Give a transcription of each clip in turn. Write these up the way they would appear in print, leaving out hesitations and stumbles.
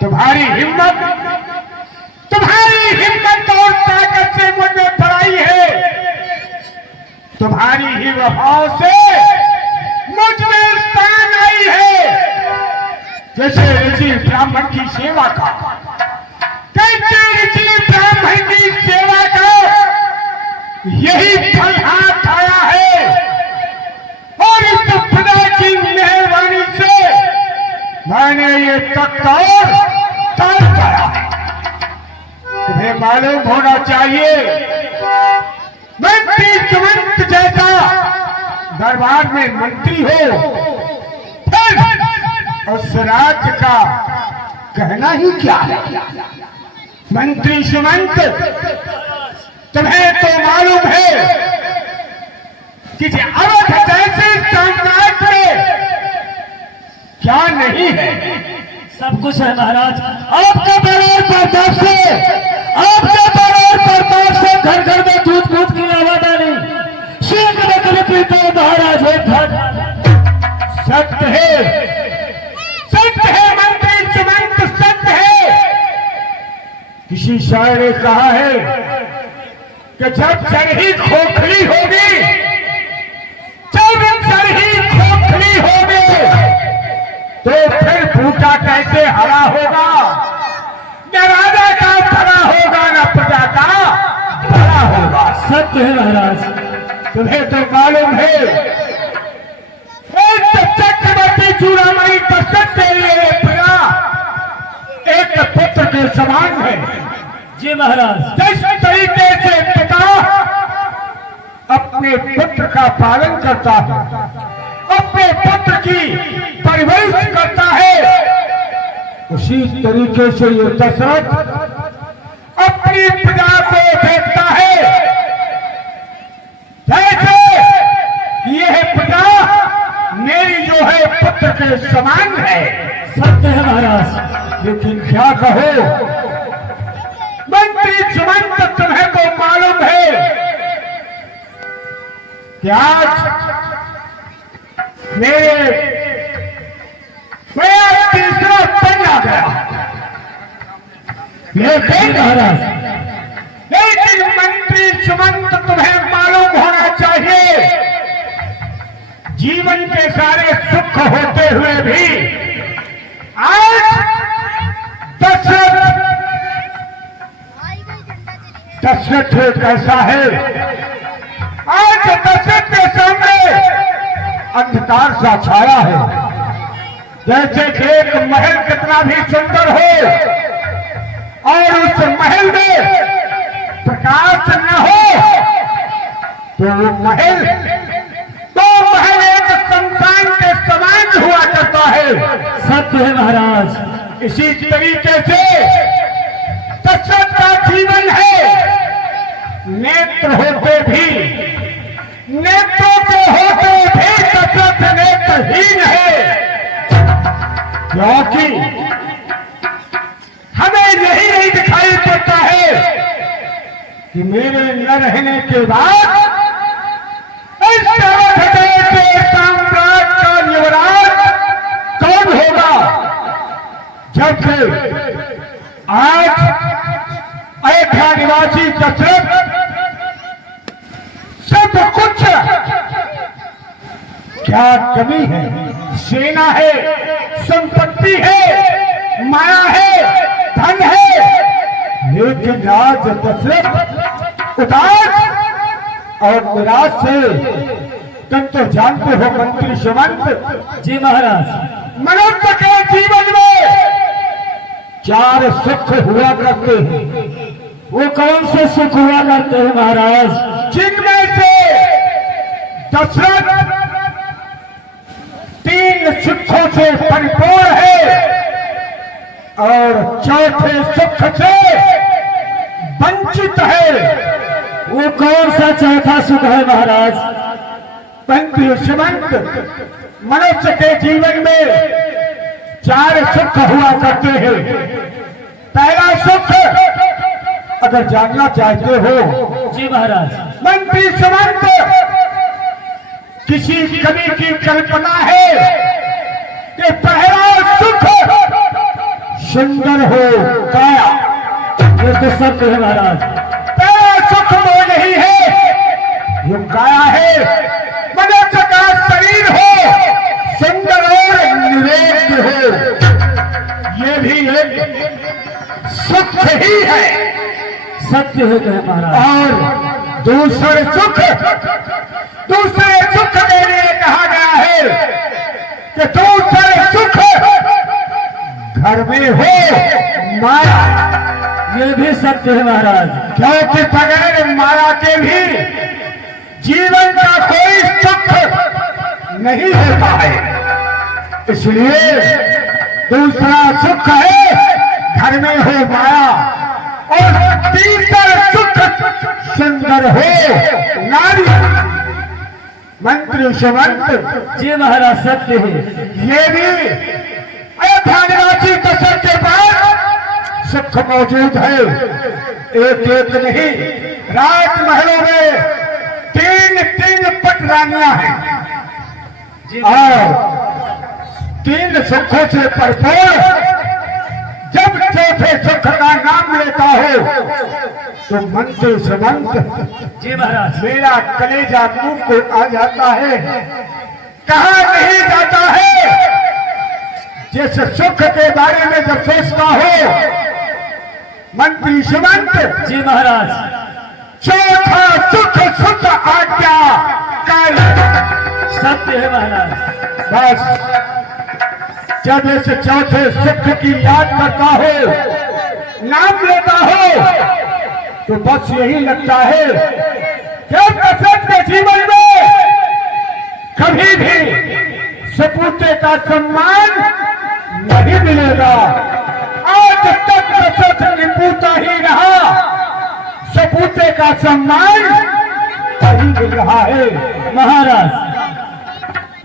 तुम्हारी हिम्मत और ताकत से मुझे डराई है। तुम्हारी ही वफाओं से मुझ में शान आई है। जैसे ऋषि ब्राह्मण की सेवा का, कैसे ऋषि ब्राह्मण की सेवा का यही फल हाथ आया है। और इस खुदा की मेहरबानी से मैंने ये तख्त और ताज पाया है। तुम्हें मालूम होना चाहिए, मंत्री सुमंत जैसा दरबार में मंत्री हो, फिर उस राज्य का कहना ही क्या है। मंत्री सुमंत, तुम्हें तो मालूम है कि अवध जैसे साम्राज्य में क्या नहीं है। सब कुछ है महाराज। आपका बड़ौर प्रताप से, घर घर में दूध की आवाजानी, शीख बकरी पीते महाराज एक घर। सत्य है मंत्री सुमंत, सत्य है। किसी शायर ने कहा है कि जब चरही खोखली होगी, तो फिर भूखा कैसे हरा होगा। न राजा का भरा होगा, न प्रजा का भरा होगा। सत्य है महाराज। तुम्हें तो मालूम है, चक्रवर्ती चूड़ामणि दशरथ के लिए प्रजा एक पुत्र के समान है। जी महाराज। जिस तरीके से पिता अपने पुत्र का पालन करता है, अपने पुत्र की परवरिश करता है, उसी तरीके से ये दशरथ अपनी प्रजा को देखता है। जैसे यह प्रजा मेरी जो है पुत्र के समान है। सत्य है महाराज। लेकिन क्या कहो मंत्री सुमंत, तुम्हें तो मालूम है कि आज मेरा तीसरा पन आ गया। लेकिन मंत्री सुमंत, तुम्हें मालूम होना चाहिए, जीवन के सारे सुख होते हुए भी आज दशरथ कैसा है। आज दशरथ के सामने अंधकार सा छाया है। जैसे कि एक महल कितना भी सुंदर हो और उस महल में प्रकाश न हो तो वो महल एक संतान के समान हुआ करता है। सत्य है महाराज। इसी तरीके से दशरथ का जीवन है। नेत्र होते भी, नेत्रों के होते भी दशरथ नेत्रहीन है। क्योंकि हमें यही नहीं दिखाई पड़ता है कि मेरे न रहने के बाद इस साम्राज्य का युवराज कौन होगा। जबकि आज अयोध्या निवासी दशरथ सब कुछ, क्या कमी है। सेना है, संपत्ति है, माया है, धन है, लेकिन आज दशरथ उदास और निराश से। तुम तो जानते हो मंत्री सुमंत। जी महाराज। मनुष्य के जीवन में 4 सुख हुआ करते हैं। वो कौन से सुख हुआ करते हैं महाराज? जिनमें से दशरथ 3 सुखों से परिपूर्ण है और चौथे सुख से वंचित है। वो कौन सा चौथा सुख है महाराज? मंत्री सुमंत, मनुष्य के जीवन में 4 सुख हुआ करते हैं। पहला सुख अगर जानना चाहते हो। जी महाराज। मंत्री सुमंत, किसी कवि की कल्पना है कि पहला सुख सुंदर हो काया। ये तो सत्य है महाराज। तेरा सुख वो नहीं है जो काया है। मनुष्य का शरीर हो सुंदर और निर्वेद हो, ये भी एक सुख ही है। सत्य है कहे महाराज। और दूसरे सुख के लिए कहा गया है कि दूसरे सुख घर में हो माया। ये भी सत्य है महाराज। क्योंकि बगैर माया के भी जीवन का कोई सुख नहीं होता है। इसलिए दूसरा सुख है घर में हो माया, और तीसरा सुख सुंदर हो नारी। मंत्री सुमंत जी महाराज सत्य है। ये भी अयोध्या निवासी दशरथ के पास सुख मौजूद है। एक एक नहीं, राजमहलों में तीन पटरानियां हैं और तीन सुखों से भरपूर। जब चौथे सुख का नाम लेता हो तो मंत्री सुमंत जी महाराज। मेरा कलेजा मुंह को आ जाता है। कहा नहीं जाता है जिस सुख के बारे में जब सोचता हो मंत्री सुमंत जी महाराज। चौथा सुख शुद्ध आज्ञा काल। सत्य है महाराज। बस जब इस चौथे सुख की याद करता हो, नाम लेता हो, तो बस यही लगता है कि दशरथ के जीवन में कभी भी सपूते का सम्मान नहीं मिलेगा। आज तक दशरथ निपुता ही रहा, सपूते का सम्मान नहीं मिल रहा है। महाराज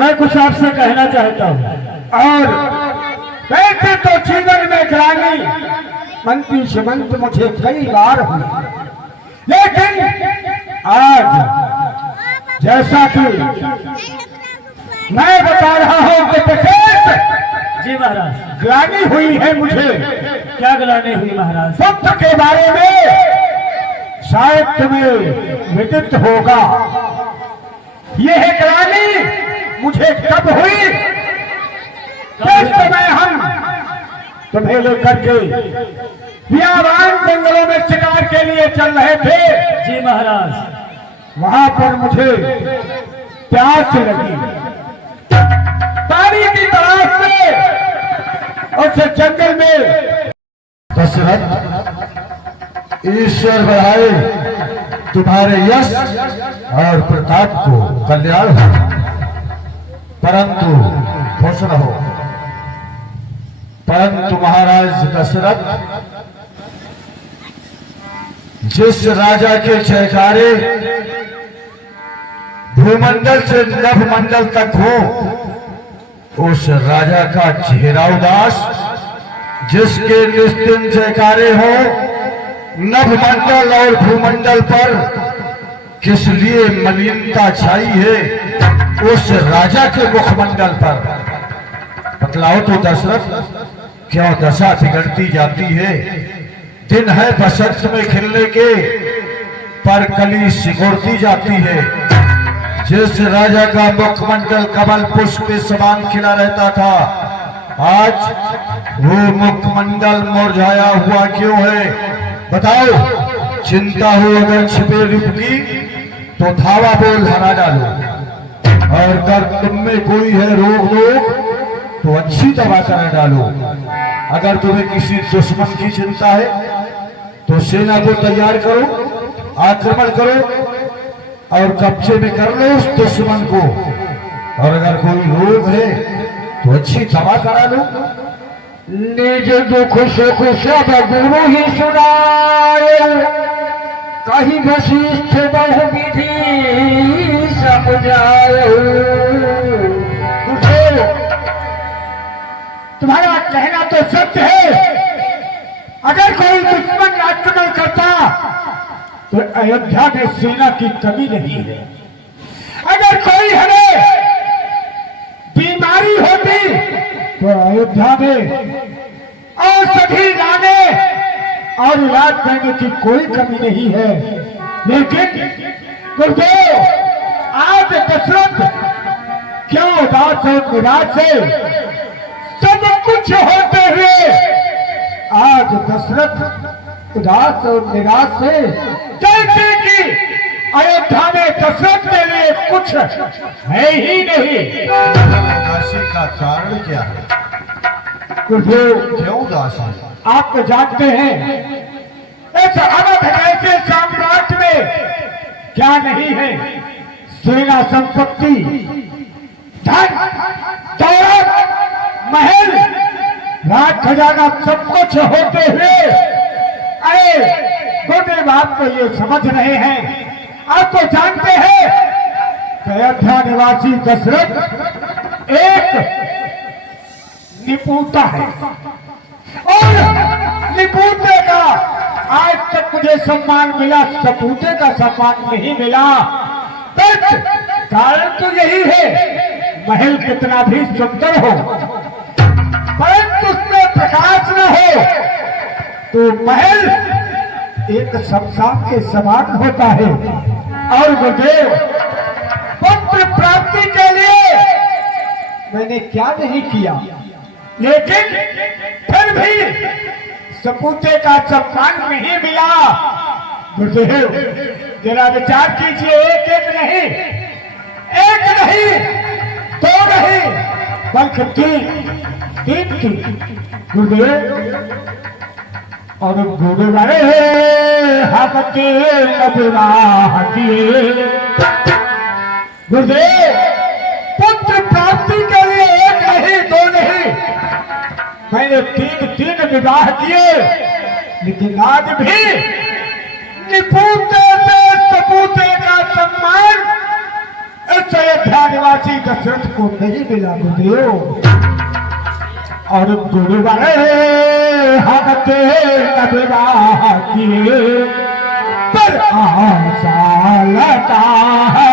मैं कुछ आपसे कहना चाहता हूँ। और वैसे तो जीवन में ग्लानि मंत्री सुमंत मुझे कई बार हुई, लेकिन आज जैसा कि मैं बता रहा हूं कि दशरथ जी महाराज। ग्लानि हुई है मुझे। क्या ग्लानि हुई महाराज? सुख के बारे में शायद तुम्हें विदित होगा। यह ग्लानि मुझे कब हुई? जिस समय हम तुम्हें लेकर के बियाबान जंगलों में शिकार के लिए चल रहे थे। जी महाराज। वहां पर मुझे प्यास लगी, पानी की तलाश में उस जंगल में। दशरथ, ईश्वर बढ़ाए तुम्हारे यश और प्रताप को, कल्याण हो, परंतु खुश रहो। परंतु महाराज दशरथ, जिस राजा के जयकारे भूमंडल से नभमंडल तक हो, उस राजा का चेहरा उदास, जिसके निस्तिन जयकारे हो नभमंडल और भूमंडल पर किस लिए मलिनता छाई है उस राजा के मुखमंडल पर? बतलाओ तो दशरथ, क्यों दशा बिगड़ती जाती है? दिन है बसंत में खिलने के, पर कली सिकुड़ती जाती है। जिस राजा का मुखमंडल कमल पुष्प के समान खिला रहता था, आज वो मुखमंडल मुरझाया हुआ क्यों है? बताओ। चिंता हो अगर छिपे रूप की तो धावा बोल हरा डालो, और अगर तुम में कोई है रोग लोग तो अच्छी दवा कर डालो। अगर तुम्हें किसी दुश्मन की चिंता है तो सेना को तैयार करो, आक्रमण करो और कब्जे में कर लो उस दुश्मन को। और अगर कोई रोग है तो अच्छी दवा करा लो। निज दुख सुख सब गुरु ही सुनाए, कहीं वशिष्ठ बहु विधि समझाए। तुम्हारा कहना तो सत्य है। अगर कोई दुश्मन आक्रमण करता तो अयोध्या में सेना की कमी नहीं है। अगर कोई हमें बीमारी होती तो अयोध्या में औषध भी जाने और याद करने की कोई कमी नहीं है, लेकिन गुरुदेव आज दशरथ क्यों उदास और निराश है? सब कुछ होते हुए आज दशरथ उदास और निराश है, जैसे कि अयोध्या में दशरथ के लिए कुछ है ही नहीं। उदासी का कारण क्या है? गुरुदेव क्यों उदास है? आप तो जानते हैं इस अवध जैसे साम्राज्य में क्या नहीं है? सेना, संपत्ति, धन, दौलत, महल, राज खजाना सब कुछ होते हुए अरे गुरुदेव आप तो ये समझ रहे हैं, आप तो जानते हैं अयोध्या निवासी दशरथ एक निपुता है और निपुते का आज तक मुझे सम्मान मिला, सपूते का सम्मान नहीं मिला। कारण तो यही है, महल कितना भी सुंदर हो परंतु उसमें प्रकाश न हो तो महल एक शमशान के समान होता है। और गुरुदेव पुत्र प्राप्ति के लिए मैंने क्या नहीं किया, लेकिन फिर भी सपूते का सम्मान नहीं मिला। गुरुदेव जरा विचार कीजिए, एक नहीं, दो नहीं, बल्कि तीन की गुरुदेव। और गुरु वाले हकते विवाह किए। गुरुदेव पुत्र प्राप्ति के लिए एक नहीं, दो नहीं, मैंने तीन विवाह किए, लेकिन आज भी निपुते से सपूते का सम्मान इस अयोध्या निवासी दशरथ को नहीं मिला। गुरुदेव और गुरु वाले हकते विवाह किए, पर आशा लता है